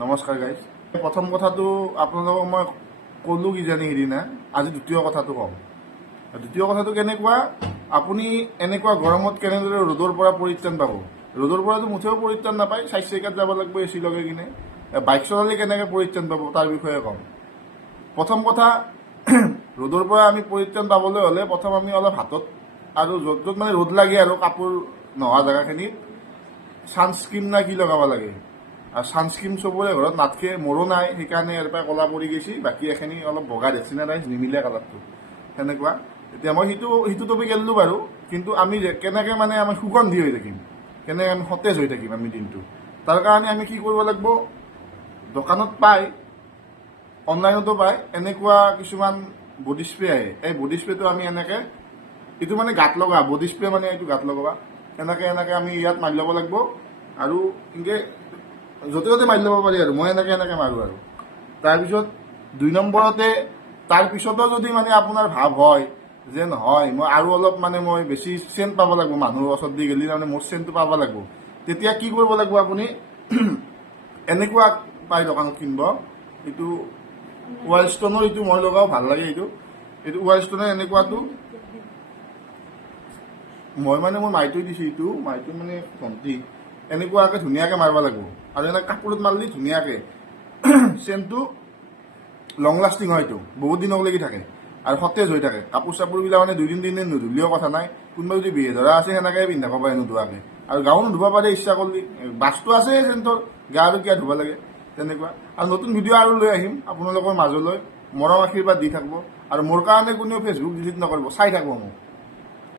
নমস্কাৰ গাইজ। প্ৰথম কথাটো আপোনালোকক মই ক'লো কিজানি সিদিনা, আজি দ্বিতীয় কথাটো ক'ম। দ্বিতীয় কথাটো কেনেকুৱা, আপুনি এনেকুৱা গৰমত কেনেদৰে ৰ'দৰ পৰা পৰিত্ৰাণ পাব। ৰ'দৰ পৰাতো মুঠেও পৰিত্ৰাণ নাপায়, 4 চকীয়াত যাব লাগিব এচি লগাই কিনে। বাইক চলালে কেনেকৈ পৰিত্ৰাণ পাব তাৰ বিষয়ে ক'ম। প্ৰথম কথা, ৰ'দৰ পৰা আমি পৰিত্ৰাণ পাবলৈ হ'লে প্ৰথম আমি অলপ হাতত আৰু য'ত য'ত মানে ৰ'দ লাগে আৰু কাপোৰ নোহোৱা জেগাখিনিত ছানস্ক্ৰীম না কি লগাব লাগে। আৰু ছানস্ক্ৰীম চবৰে ঘৰত নাথাকে, মোৰো নাই, সেইকাৰণে ইয়াৰ পৰা ক'লা পৰি গৈছে। বাকী এখিনি অলপ বগা দেখছি না ৰাইজ, নিমিলে কালাৰটো সেনেকুৱা। এতিয়া মই সেইটো টপিক এৰিলোঁ বাৰু, কিন্তু আমি কেনেকৈ মানে আমি সুগন্ধি হৈ থাকিম, কেনেকৈ আমি সতেজ হৈ থাকিম আমি দিনটো, তাৰ কাৰণে আমি কি কৰিব লাগিব। দোকানত পায়, অনলাইনতো পায়, এনেকুৱা কিছুমান বডি স্প্ৰে আহে। এই বডি স্প্ৰেটো আমি এনেকৈ, এইটো মানে গাত লগা বডি স্প্ৰে, মানে এইটো গাত লগাবা, এনেকৈ আমি ইয়াত মাৰি ল'ব লাগিব। আৰু এনেকৈ য'তে য'তে মাৰি ল'ব পাৰি আৰু মই এনেকৈ মাৰোঁ। আৰু তাৰপিছত 2 নম্বৰতে, তাৰপিছতো যদি মানে আপোনাৰ ভাৱ হয় যে নহয় মই আৰু অলপ মানে মই বেছি চেণ্ট পাব লাগিব, মানুহৰ ওচৰত দি গ'লে তাৰমানে মোৰ চেণ্টটো পাব লাগিব, তেতিয়া কি কৰিব লাগিব আপুনি। এনেকুৱা পাই দোকানত কিনিব, এইটো ৱাইল্ড ষ্টোনৰ, এইটো মই লগাওঁ, ভাল লাগে এইটো ৱাইল্ড ষ্টোনৰ এনেকুৱাটো। মই মানে মোৰ মাইটোৱে দিছোঁ, এইটো মাইটো মানে ভণ্টি, এনেকুৱাকৈ ধুনীয়াকৈ মাৰিব লাগিব। আৰু এনেকৈ কাপোৰত মাৰিলে ধুনীয়াকৈ চেণ্টটো লং লাষ্টিং হয়, এইটো বহুত দিনলৈকে থাকে আৰু সতেজ হৈ থাকে। কাপোৰ চাপোৰবিলাক মানে 2 দিন 3 দিন নুধুলেও কথা নাই। কোনোবা যদি বিয়ে ধৰা আছে সেনেকৈ পিন্ধাব পাৰে নোধোৱাকৈ, আৰু গাও নুধুব পাৰে ইচ্ছা কৰিলে। বাছটো আছে চেণ্টৰ, গা আৰু কিয় ধুব লাগে তেনেকুৱা। আৰু নতুন ভিডিঅ' আৰু লৈ আহিম আপোনালোকৰ মাজলৈ। মৰম আশীৰ্বাদ দি থাকিব, আৰু মোৰ কাৰণে কোনেও ফেচবুক ডিলিট নকৰিব, চাই থাকিব মোক।